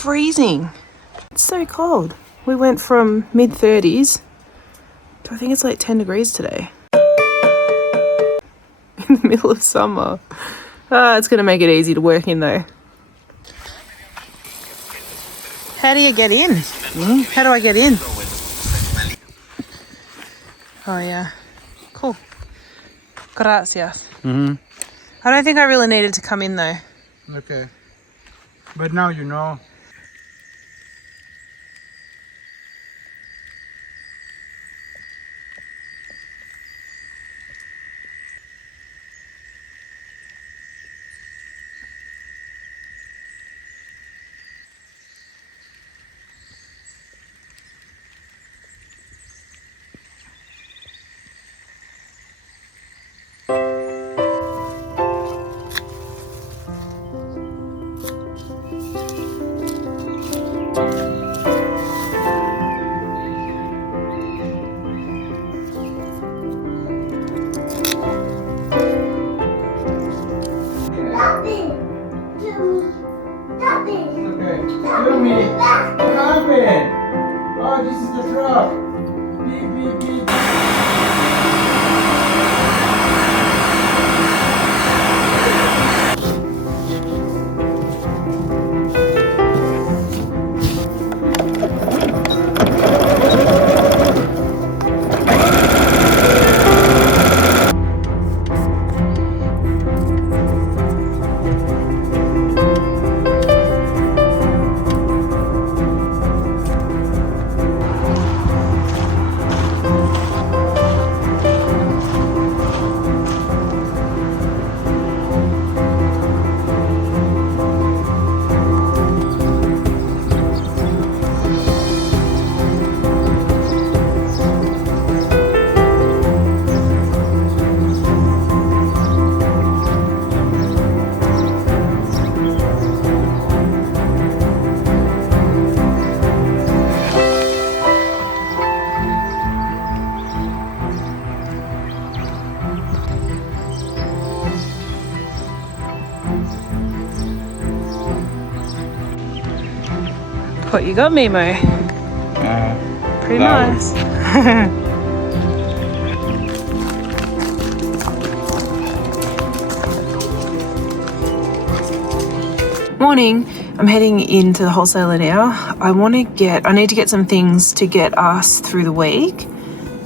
freezing. It's so cold. We went from mid-30s to I think it's like 10 degrees today. In the middle of summer. It's going to make it easy to work in though. How do you get in? How do I get in? Oh yeah. Cool. Gracias. I don't think I really needed to come in though. Okay. But now you know. Excuse me. What happened? Oh, this is the truck. Beep, beep, beep. What you got, Mimo? Pretty nice. Morning. I'm heading into the wholesaler now. I need to get some things to get us through the week.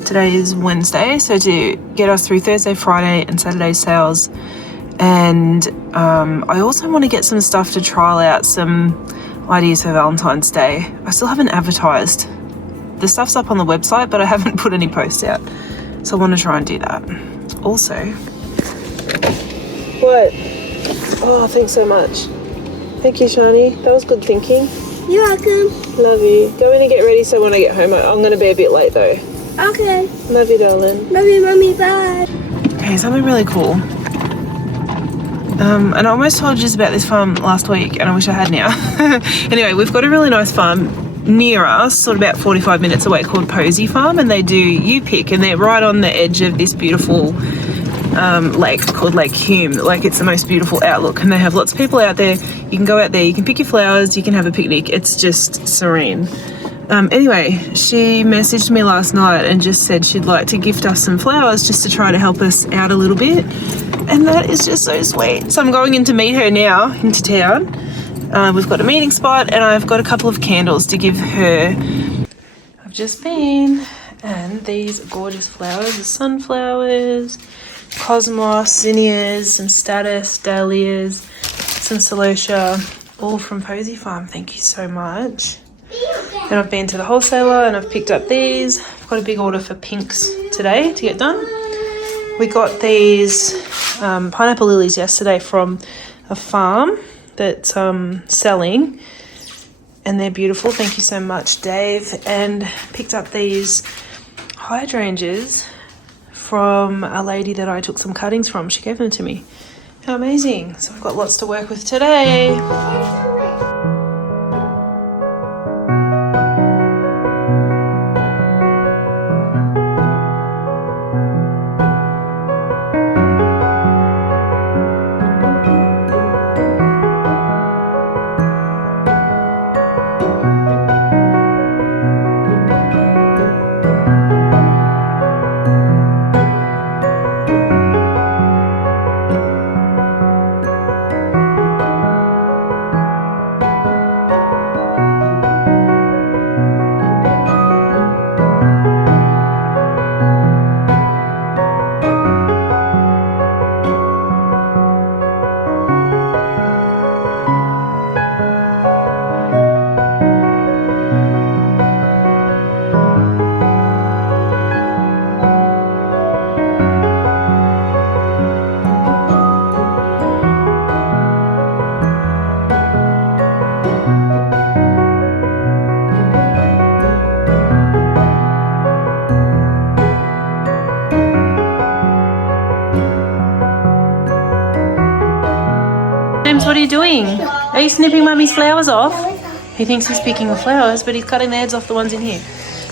Today is Wednesday, so to get us through Thursday, Friday and Saturday sales. And I also want to get some stuff to trial out some ideas for Valentine's Day. I still haven't advertised. The stuff's up on the website, but I haven't put any posts out. So I want to try and do that. Also, what? Oh, thanks so much. Thank you, Shani. That was good thinking. You're welcome. Love you. Go in and get ready so when I get home, I'm going to be a bit late though. Okay. Love you, darling. Love you, Mommy. Bye. Okay, something really cool. And I almost told you about this farm last week, and I wish I had now. Anyway, we've got a really nice farm near us, sort of about 45 minutes away, called Posy Farm, and they do U-pick, and they're right on the edge of this beautiful lake called Lake Hume. Like, it's the most beautiful outlook, and they have lots of people out there. You can go out there, you can pick your flowers, you can have a picnic. It's just serene. Anyway, she messaged me last night and just said she'd like to gift us some flowers just to try to help us out a little bit. And that is just so sweet. So I'm going in to meet her now into town. We've got a meeting spot and I've got a couple of candles to give her. I've just been, and these gorgeous flowers, the sunflowers, cosmos, zinnias, some status, dahlias, some celosia, all from Posy Farm. Thank you so much. Then I've been to the wholesaler and I've picked up these. I've got a big order for pinks today to get done. We got these pineapple lilies yesterday from a farm that's selling, and they're beautiful. Thank you so much, Dave. And picked up these hydrangeas from a lady that I took some cuttings from. She gave them to me. How amazing. So I've got lots to work with today. doing? Are you snipping Mummy's flowers off? He thinks he's picking the flowers, but he's cutting the heads off the ones in here.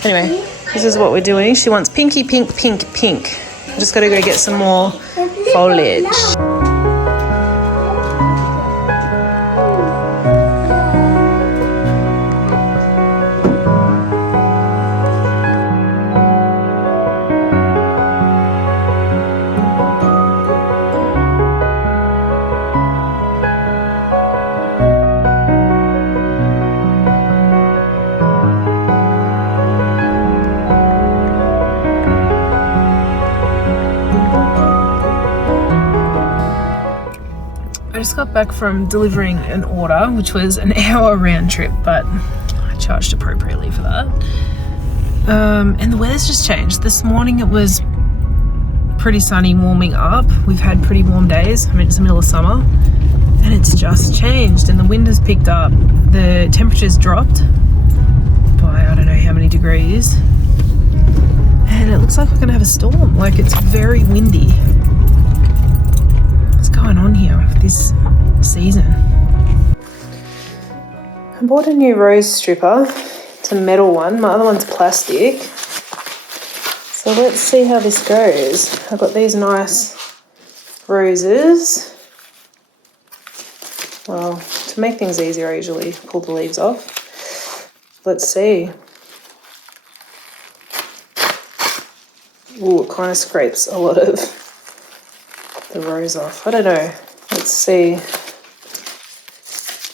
Anyway, this is what we're doing. She wants pinky, pink, pink, pink. I just got to go get some more foliage. I just got back from delivering an order, which was an hour round trip, but I charged appropriately for that. And the weather's just changed. This morning it was pretty sunny, warming up. We've had pretty warm days. I mean, it's the middle of summer, and it's just changed. And the wind has picked up. The temperature's dropped by I don't know how many degrees, and it looks like we're gonna have a storm. Like, it's very windy. What's going on here with this season? I bought a new rose stripper. It's a metal one. My other one's plastic. So let's see how this goes. I've got these nice roses. Well, to make things easier, I usually pull the leaves off. Let's see. Ooh, it kind of scrapes a lot of the rose off. I don't know. Let's see.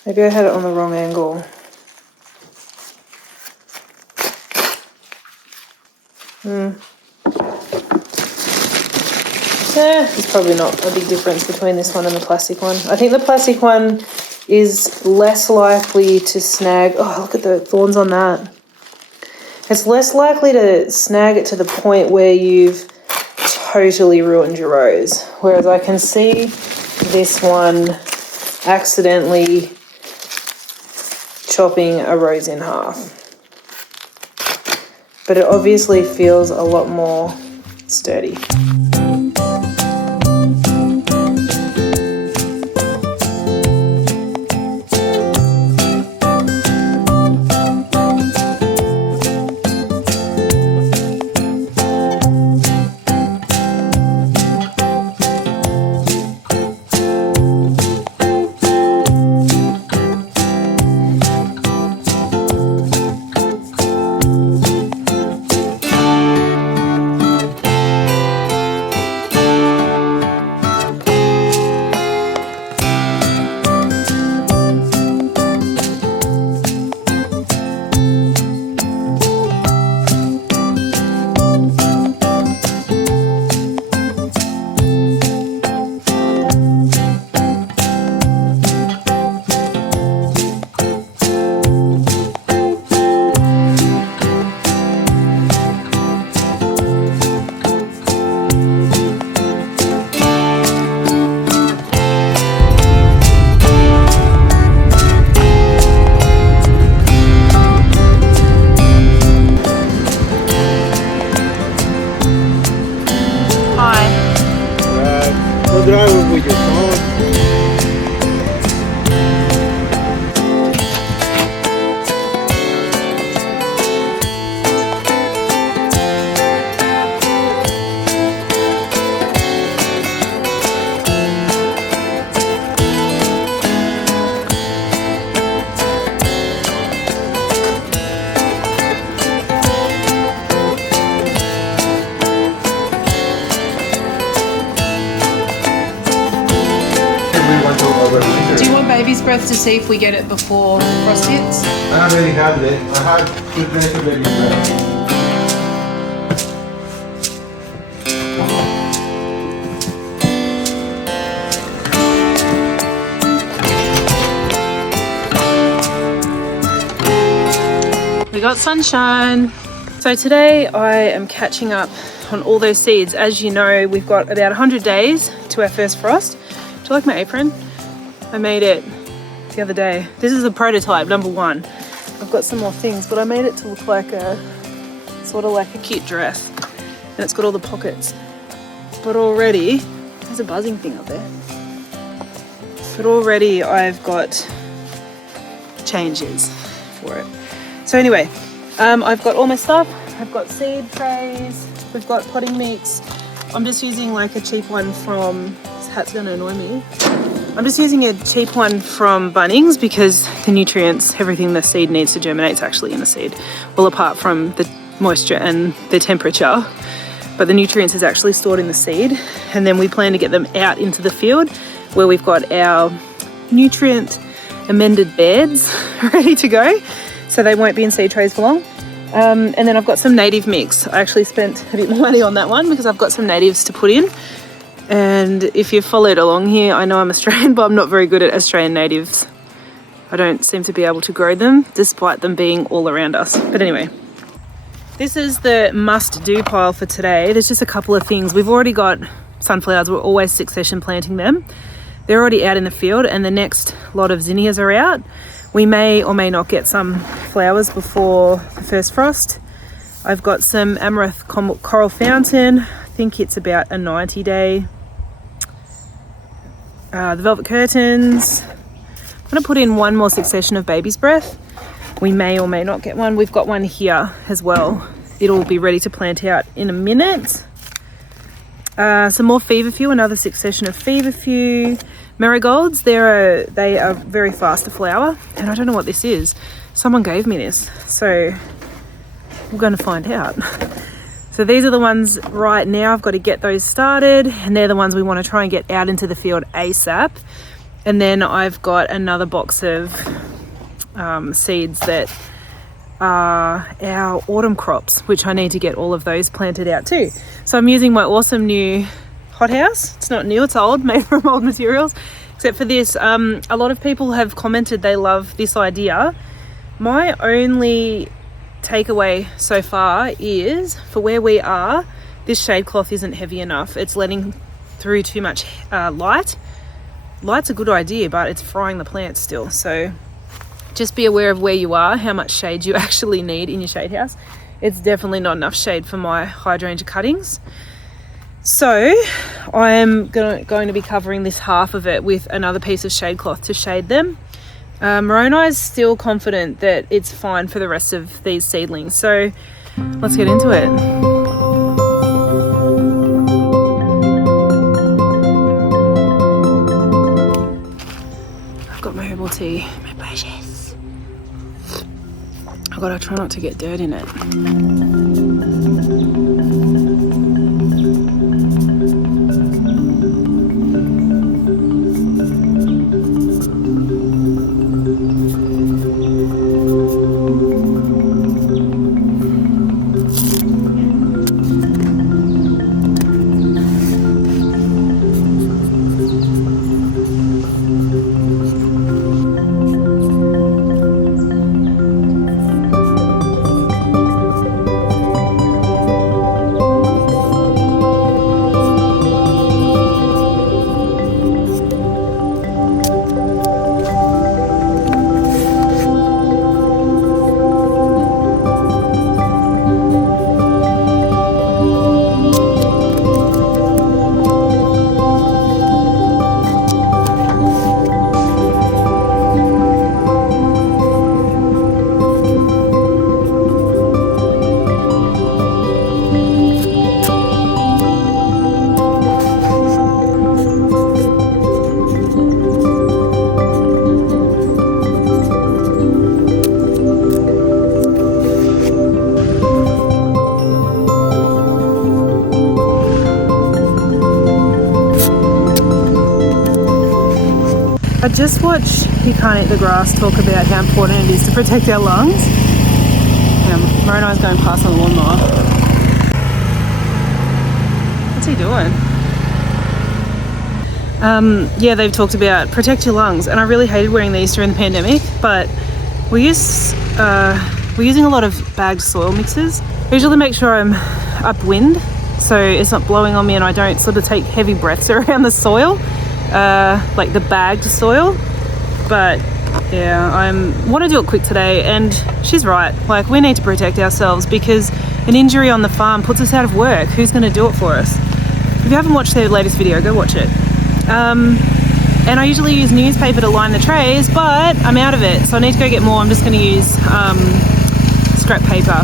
Maybe I had it on the wrong angle. There's probably not a big difference between this one and the plastic one. I think the plastic one is less likely to snag. Oh, look at the thorns on that. It's less likely to snag it to the point where you've totally ruined your rose. Whereas I can see this one accidentally chopping a rose in half. But it obviously feels a lot more sturdy. Drive with your phone. Do you want baby's breath to see if we get it before frost hits? I already had it. I had two days of baby breath. We got sunshine. So today I am catching up on all those seeds. As you know, we've got about 100 days to our first frost. Do you like my apron? I made it the other day. This is a prototype, number one. I've got some more things, but I made it to look like a sort of like a cute dress. And it's got all the pockets. But already, there's a buzzing thing up there. But already I've got changes for it. So anyway, I've got all my stuff. I've got seed trays, we've got potting mix. I'm just using like a cheap one from, this hat's gonna annoy me. I'm just using a cheap one from Bunnings because the nutrients, everything the seed needs to germinate is actually in the seed. Well, apart from the moisture and the temperature, but the nutrients is actually stored in the seed. And then we plan to get them out into the field where we've got our nutrient amended beds ready to go. So they won't be in seed trays for long. And then I've got some native mix. I actually spent a bit more money on that one because I've got some natives to put in. And if you've followed along here, I know I'm Australian, but I'm not very good at Australian natives. I don't seem to be able to grow them despite them being all around us. But anyway, this is the must-do pile for today. There's just a couple of things. We've already got sunflowers. We're always succession planting them. They're already out in the field, and the next lot of zinnias are out. We may or may not get some flowers before the first frost. I've got some Amaranth Coral Fountain. I think it's about a 90-day. The Velvet Curtains. I'm going to put in one more succession of Baby's Breath. We may or may not get one. We've got one here as well. It'll be ready to plant out in a minute. Some more Feverfew, another succession of Feverfew. Marigolds, they are very fast to flower, and I don't know what this is. Someone gave me this, so we're going to find out. So these are the ones right now. I've got to get those started, and they're the ones we want to try and get out into the field ASAP. And then I've got another box of seeds that are our autumn crops, which I need to get all of those planted out too. So I'm using my awesome new hothouse. It's not new, it's old, made from old materials. Except for this, a lot of people have commented they love this idea. My only takeaway so far is, for where we are, this shade cloth isn't heavy enough. It's letting through too much light. Light's a good idea, but it's frying the plants still. So just be aware of where you are, how much shade you actually need in your shade house. It's definitely not enough shade for my hydrangea cuttings. So I'm going to be covering this half of it with another piece of shade cloth to shade them. Moroni is still confident that it's fine for the rest of these seedlings. So let's get into it. I've got my herbal tea, my precious. I've got to try not to get dirt in it. I just watched You Can't Eat the Grass talk about how important it is to protect our lungs. Moroni's going past on the lawnmower. What's he doing? Yeah, they've talked about protect your lungs, and I really hated wearing these during the pandemic, but we're using a lot of bagged soil mixes. I usually make sure I'm upwind so it's not blowing on me and I don't sort of take heavy breaths around the soil, like the bagged soil. But yeah, I want to do it quick today, and she's right. Like, we need to protect ourselves because an injury on the farm puts us out of work. Who's going to do it for us? If you haven't watched their latest video, go watch it. And I usually use newspaper to line the trays, but I'm out of it, so I need to go get more. I'm just going to use scrap paper.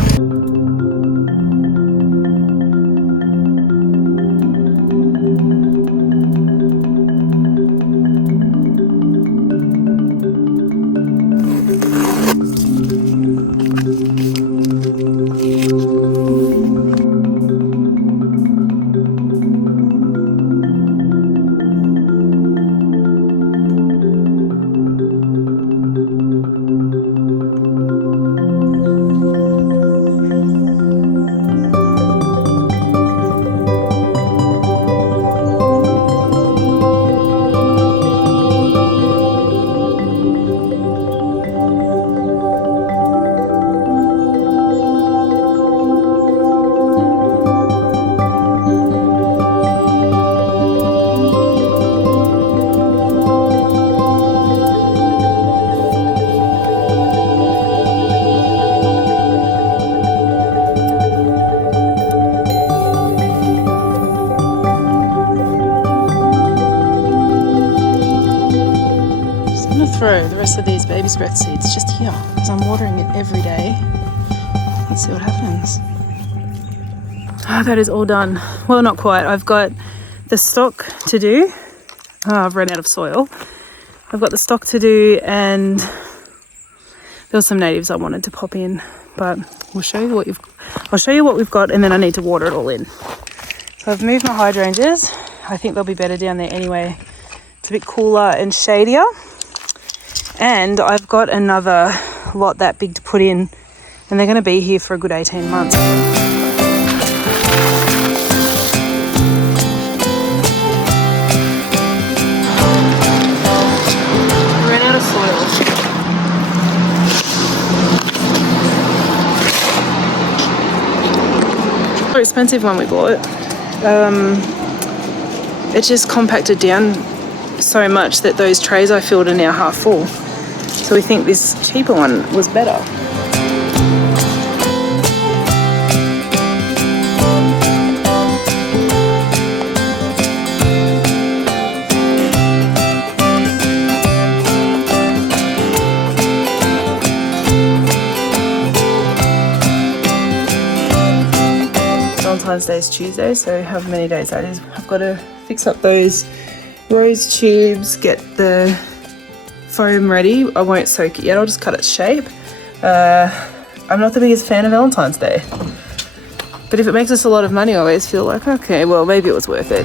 Throw the rest of these baby's breath seeds just here because I'm watering it every day. Let's see what happens. Ah, that is all done. Well, not quite. I've got the stock to do. Oh, I've run out of soil. I've got the stock to do, and there was some natives I wanted to pop in, but we'll show you what I'll show you what we've got, and then I need to water it all in. So I've moved my hydrangeas. I think they'll be better down there anyway. It's a bit cooler and shadier. And I've got another lot that big to put in, and they're going to be here for a good 18 months. Ran out of soil. Very expensive one we bought. It just compacted down so much that those trays I filled are now half full. So we think this cheaper one was better. Valentine's Day is Tuesday, so however many days that is, I've got to fix up those rose tubes, get the foam ready. I won't soak it yet, I'll just cut its shape. I'm not the biggest fan of Valentine's Day, but if it makes us a lot of money, I always feel like, okay, well, maybe it was worth it.